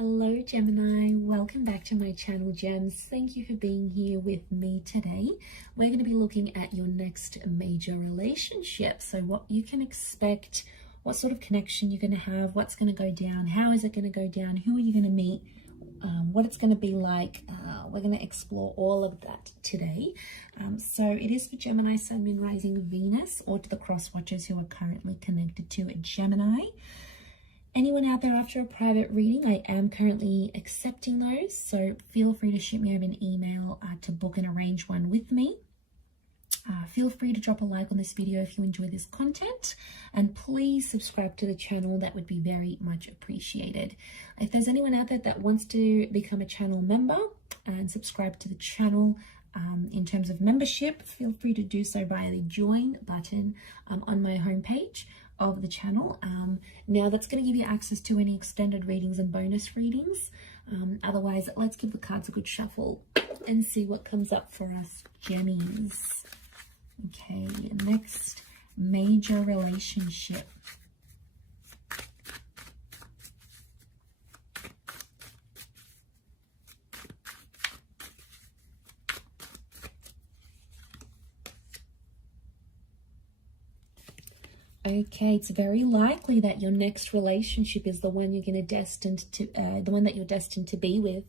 Hello Gemini, welcome back to my channel Gems. Thank you for being here with me today. We're going to be looking at your next major relationship. So what you can expect, what sort of connection you're going to have, what's going to go down, how is it going to go down, who are you going to meet, what it's going to be like. We're going to explore all of that today. So it is for Gemini, Sun, Moon, Rising, Venus, or to the cross watchers who are currently connected to a Gemini. Anyone out there after a private reading, I am currently accepting those, so feel free to shoot me over an email to book and arrange one with me. Feel free to drop a like on this video if you enjoy this content, and please subscribe to the channel. That would be very much appreciated. If there's anyone out there that wants to become a channel member and subscribe to the channel in terms of membership, feel free to do so via the join button on my homepage of the channel. Now that's going to give you access to any extended readings and bonus readings. Otherwise, let's give the cards a good shuffle and see what comes up for us Gemmies. Okay, next major relationship. Okay, it's very likely that your next relationship is the one you're going to the one that you're destined to be with.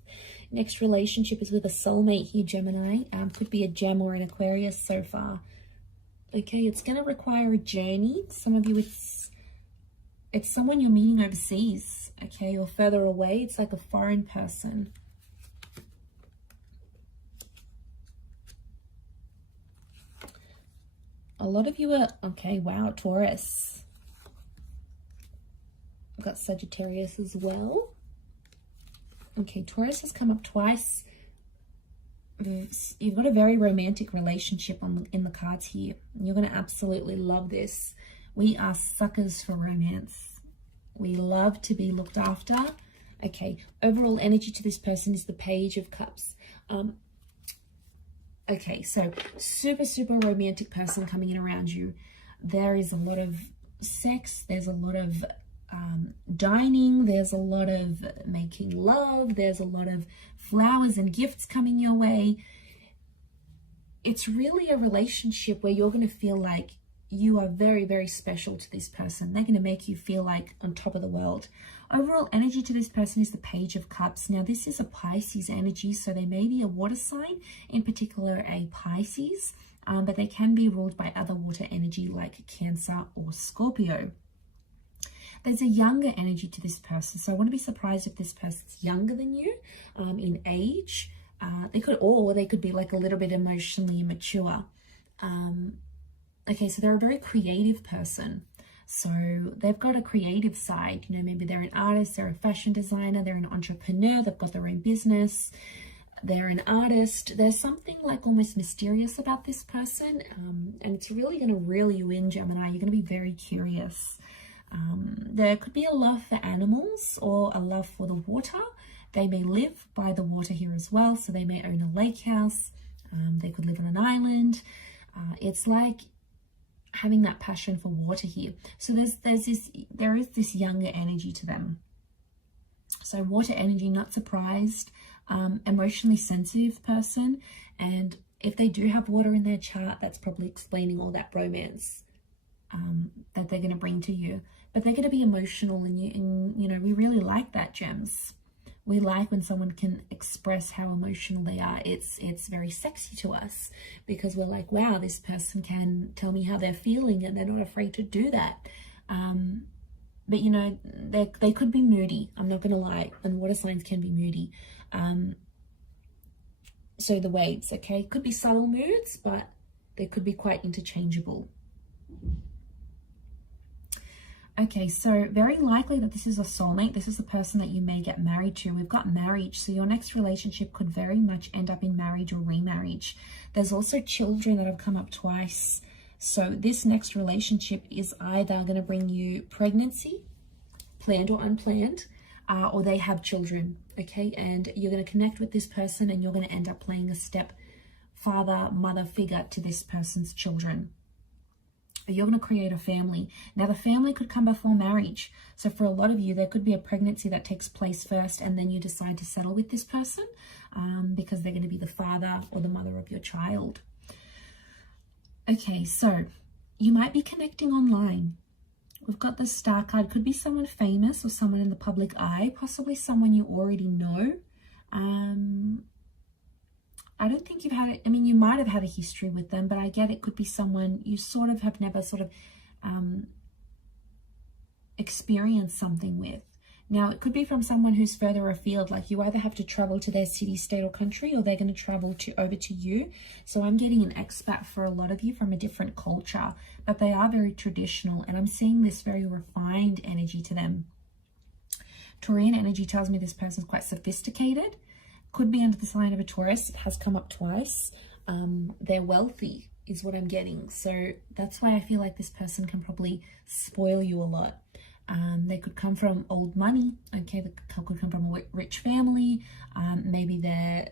Next relationship is with a soulmate here, Gemini. Could be a Gem or an Aquarius so far. Okay, it's going to require a journey. Some of you, it's someone you're meeting overseas, okay, or further away. It's like a foreign person. A lot of you are, okay, wow, Taurus. I've got Sagittarius as well. Okay, Taurus has come up twice. You've got a very romantic relationship in the cards here. You're going to absolutely love this. We are suckers for romance. We love to be looked after. Okay, overall energy to this person is the Page of Cups. Okay, so super romantic person coming in around you. There is a lot of sex. There's a lot of dining. There's a lot of making love. There's a lot of flowers and gifts coming your way. It's really a relationship where you're going to feel like you are very special to this person. They're going to make you feel like on top of the world. Overall energy to this person is the Page of Cups. Now, this is a Pisces energy, so they may be a water sign, in particular a Pisces, but they can be ruled by other water energy like Cancer or Scorpio. There's a younger energy to this person, so I want to be surprised if this person's younger than you in age. They could be like a little bit emotionally immature. Okay, so they're a very creative person. So they've got a creative side, you know, maybe they're an artist, they're a fashion designer, they're an entrepreneur, they've got their own business, they're an artist. There's something like almost mysterious about this person, and it's really going to reel you in, Gemini. You're going to be very curious. There could be a love for animals or a love for the water. They may live by the water here as well, so they may own a lake house. They could live on an island. It's like having that passion for water here. So there is this younger energy to them. So water energy, not surprised, emotionally sensitive person. And if they do have water in their chart, that's probably explaining all that romance that they're going to bring to you. But they're going to be emotional, and you know, we really like that, Gems. We like when someone can express how emotional they are. It's very sexy to us because we're like, wow, this person can tell me how they're feeling and they're not afraid to do that. But, you know, they could be moody. I'm not going to lie. And water signs can be moody. So the waves, okay, could be subtle moods, but they could be quite interchangeable. Okay, so very likely that this is a soulmate. This is the person that you may get married to. We've got marriage, so your next relationship could very much end up in marriage or remarriage. There's also children that have come up twice. So this next relationship is either going to bring you pregnancy, planned or unplanned, or they have children, okay? And you're going to connect with this person and you're going to end up playing a step father, mother figure to this person's children. you're going to create a family. Now, the family could come before marriage. So for a lot of you, there could be a pregnancy that takes place first, and then you decide to settle with this person because they're going to be the father or the mother of your child. Okay, so you might be connecting online. We've got the Star card. Could be someone famous or someone in the public eye, possibly someone you already know. I don't think you've had it. I mean, you might have had a history with them, but I get it could be someone you sort of have never sort of experienced something with. Now, it could be from someone who's further afield, like you either have to travel to their city, state, or country, or they're going to travel over to you. So I'm getting an expat for a lot of you from a different culture, but they are very traditional, and I'm seeing this very refined energy to them. Taurian energy tells me this person's quite sophisticated. Could be under the sign of a Taurus. It has come up twice. They're wealthy is what I'm getting. So that's why I feel like this person can probably spoil you a lot. They could come from old money. Okay, they could come from a rich family. Maybe they're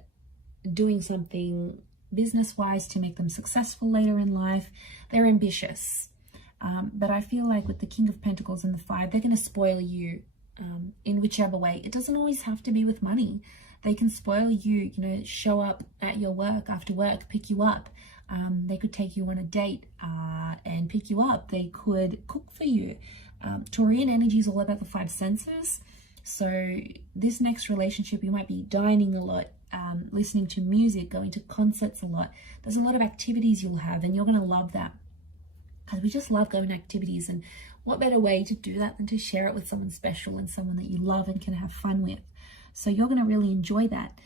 doing something business-wise to make them successful later in life. They're ambitious. But I feel like with the King of Pentacles and the Five, they're going to spoil you in whichever way. It doesn't always have to be with money. They can spoil you, you know, show up at your work after work, pick you up. They could take you on a date and pick you up. They could cook for you. Taurian energy is all about the five senses. So this next relationship, you might be dining a lot, listening to music, going to concerts a lot. There's a lot of activities you'll have, and you're going to love that. Because we just love going to activities, and what better way to do that than to share it with someone special and someone that you love and can have fun with. So you're going to really enjoy that.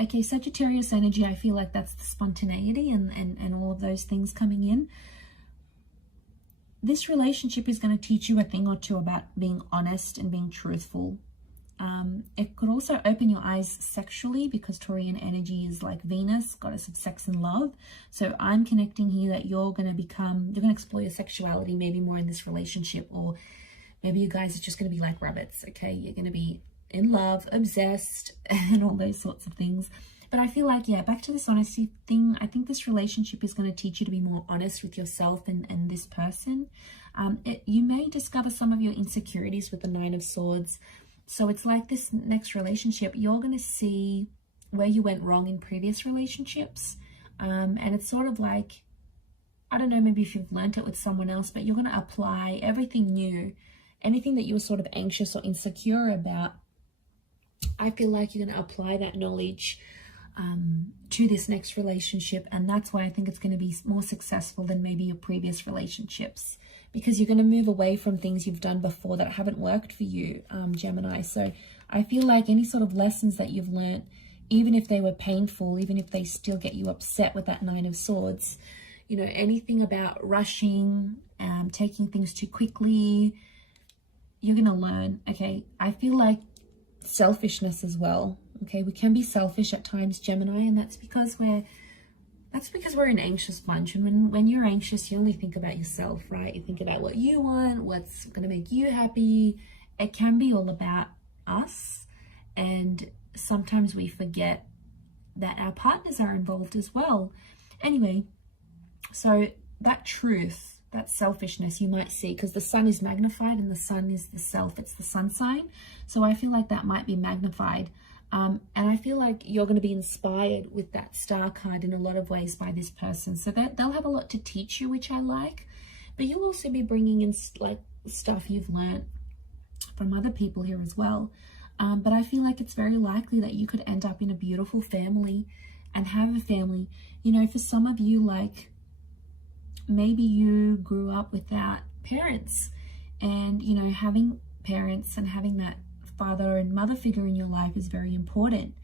Okay, Sagittarius energy, I feel like that's the spontaneity and all of those things coming in. This relationship is going to teach you a thing or two about being honest and being truthful. It could also open your eyes sexually, because Taurian energy is like Venus, goddess of sex and love. So I'm connecting here that you're going to explore your sexuality maybe more in this relationship, or maybe you guys are just going to be like rabbits, okay? You're going to be in love, obsessed, and all those sorts of things. But I feel like, yeah, back to this honesty thing, I think this relationship is going to teach you to be more honest with yourself and this person. You may discover some of your insecurities with the Nine of Swords. So it's like this next relationship, you're going to see where you went wrong in previous relationships. And it's sort of like, I don't know, maybe if you've learned it with someone else, but you're going to apply everything new. Anything that you were sort of anxious or insecure about, I feel like you're going to apply that knowledge to this next relationship. And that's why I think it's going to be more successful than maybe your previous relationships, because you're going to move away from things you've done before that haven't worked for you, Gemini. So I feel like any sort of lessons that you've learned, even if they were painful, even if they still get you upset with that Nine of Swords, you know, anything about rushing, taking things too quickly, you're going to learn. Okay, I feel like selfishness as well. Okay, we can be selfish at times, Gemini, and that's because we're an anxious bunch. And when you're anxious, you only think about yourself, right? You think about what you want, what's going to make you happy. It can be all about us, and sometimes we forget that our partners are involved as well. Anyway, so that truth, that selfishness you might see, because the sun is magnified and the sun is the self, it's the sun sign. So I feel like that might be magnified. And I feel like you're going to be inspired with that Star card in a lot of ways by this person. So that they'll have a lot to teach you, which I like. But you'll also be bringing in like stuff you've learned from other people here as well. But I feel like it's very likely that you could end up in a beautiful family and have a family. You know, for some of you, like, maybe you grew up without parents, and, you know, having parents and having that father and mother figure in your life is very important,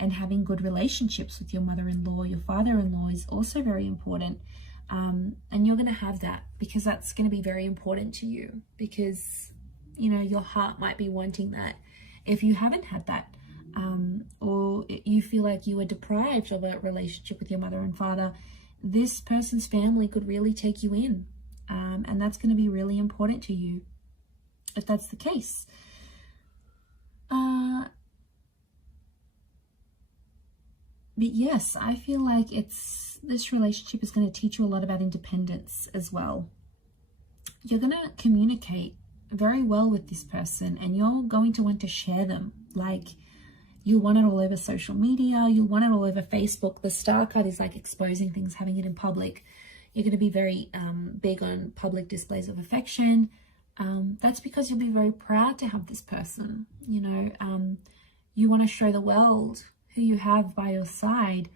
and having good relationships with your mother-in-law, your father-in-law is also very important. And you're going to have that, because that's going to be very important to you, because, you know, your heart might be wanting that if you haven't had that, or you feel like you were deprived of a relationship with your mother and father. This person's family could really take you in, and that's going to be really important to you if that's the case. But yes, I feel like this relationship is going to teach you a lot about independence as well. You're going to communicate very well with this person, and you're going to want to share them. Like, you'll want it all over social media, you'll want it all over Facebook. The star card is like exposing things, having it in public. You're going to be very big on public displays of affection. That's because you'll be very proud to have this person. You know, you want to show the world who you have by your side.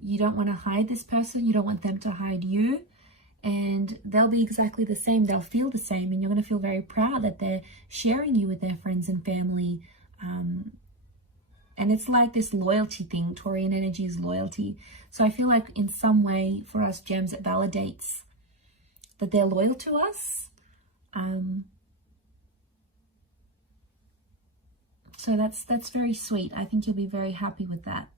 You don't want to hide this person. You don't want them to hide you. And they'll be exactly the same. They'll feel the same. And you're going to feel very proud that they're sharing you with their friends and family. And it's like this loyalty thing. Taurian energy is loyalty. So I feel like in some way for us gems, it validates that they're loyal to us. So that's very sweet. I think you'll be very happy with that.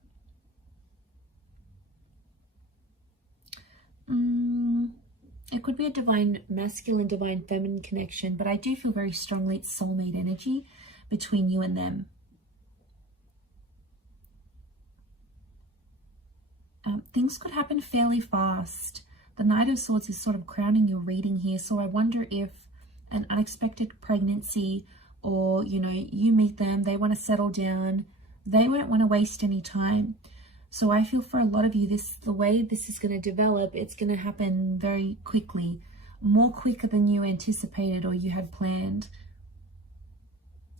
It could be a divine masculine, divine feminine connection, but I do feel very strongly it's soulmate energy between you and them. Things could happen fairly fast. The Knight of Swords is sort of crowning your reading here, so I wonder if an unexpected pregnancy, or, you know, you meet them, they want to settle down, they won't want to waste any time. So I feel for a lot of you, the way this is going to develop, it's going to happen very quickly, more quicker than you anticipated or you had planned.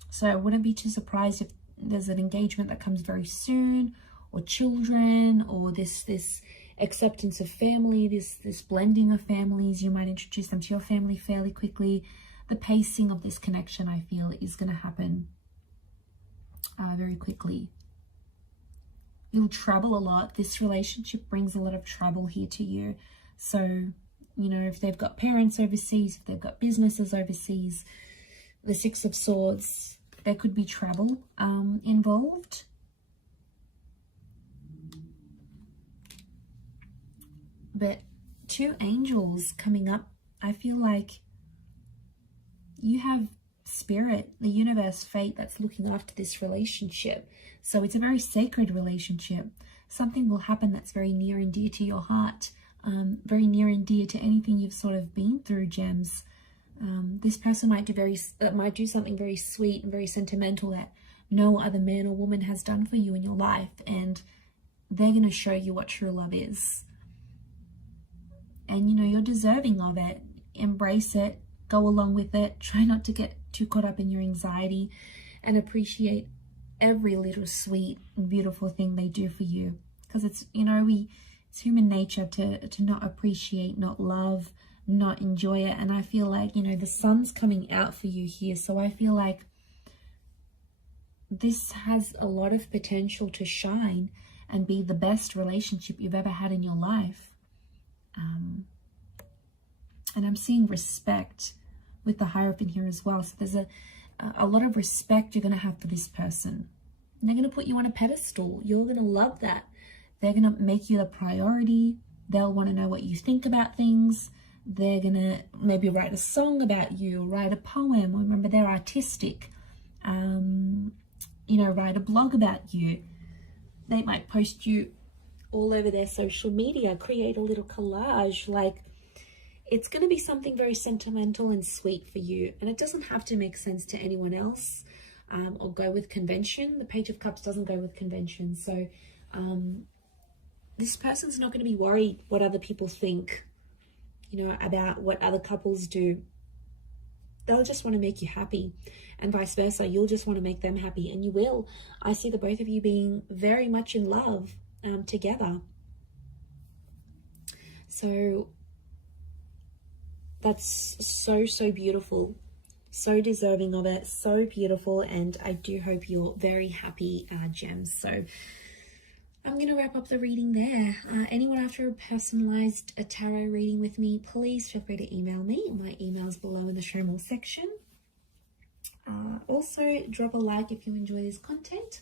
So I wouldn't be too surprised if there's an engagement that comes very soon, or children, or this acceptance of family, this blending of families. You might introduce them to your family fairly quickly. The pacing of this connection, I feel, is going to happen very quickly. You'll travel a lot. This relationship brings a lot of travel here to you. So, you know, if they've got parents overseas, if they've got businesses overseas, the Six of Swords, there could be travel involved. But two angels coming up, I feel like you have spirit, the universe, fate that's looking after this relationship. So it's a very sacred relationship. Something will happen that's very near and dear to your heart, very near and dear to anything you've sort of been through, gems. This person might do something very sweet and very sentimental that no other man or woman has done for you in your life, and they're going to show you what true love is. And, you know, you're deserving of it. Embrace it. Go along with it. Try not to get too caught up in your anxiety, and appreciate every little sweet and beautiful thing they do for you. Because it's, you know, it's human nature to not appreciate, not love, not enjoy it. And I feel like, you know, the sun's coming out for you here. So I feel like this has a lot of potential to shine and be the best relationship you've ever had in your life. And I'm seeing respect with the Hierophant here as well. So there's a lot of respect you're going to have for this person. And they're going to put you on a pedestal. You're going to love that. They're going to make you the priority. They'll want to know what you think about things. They're going to maybe write a song about you, write a poem. Remember, they're artistic. You know, write a blog about you. They might post you all over their social media, create a little collage. Like, it's going to be something very sentimental and sweet for you. And it doesn't have to make sense to anyone else or go with convention. The Page of Cups doesn't go with convention. So this person's not going to be worried what other people think, you know, about what other couples do. They'll just want to make you happy, and vice versa. You'll just want to make them happy, and you will. I see the both of you being very much in love together. So that's so beautiful, so deserving of it, so beautiful, and I do hope you're very happy, gems. So I'm going to wrap up the reading there. Anyone after a personalized tarot reading with me, please feel free to email me. My email's below in the show more section. Also, drop a like if you enjoy this content.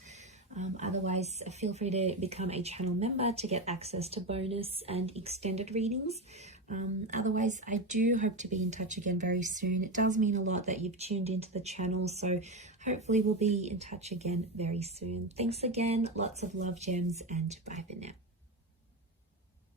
Otherwise, feel free to become a channel member to get access to bonus and extended readings. Otherwise, I do hope to be in touch again very soon. It does mean a lot that you've tuned into the channel, so hopefully we'll be in touch again very soon. Thanks again, lots of love, gems, and bye for now.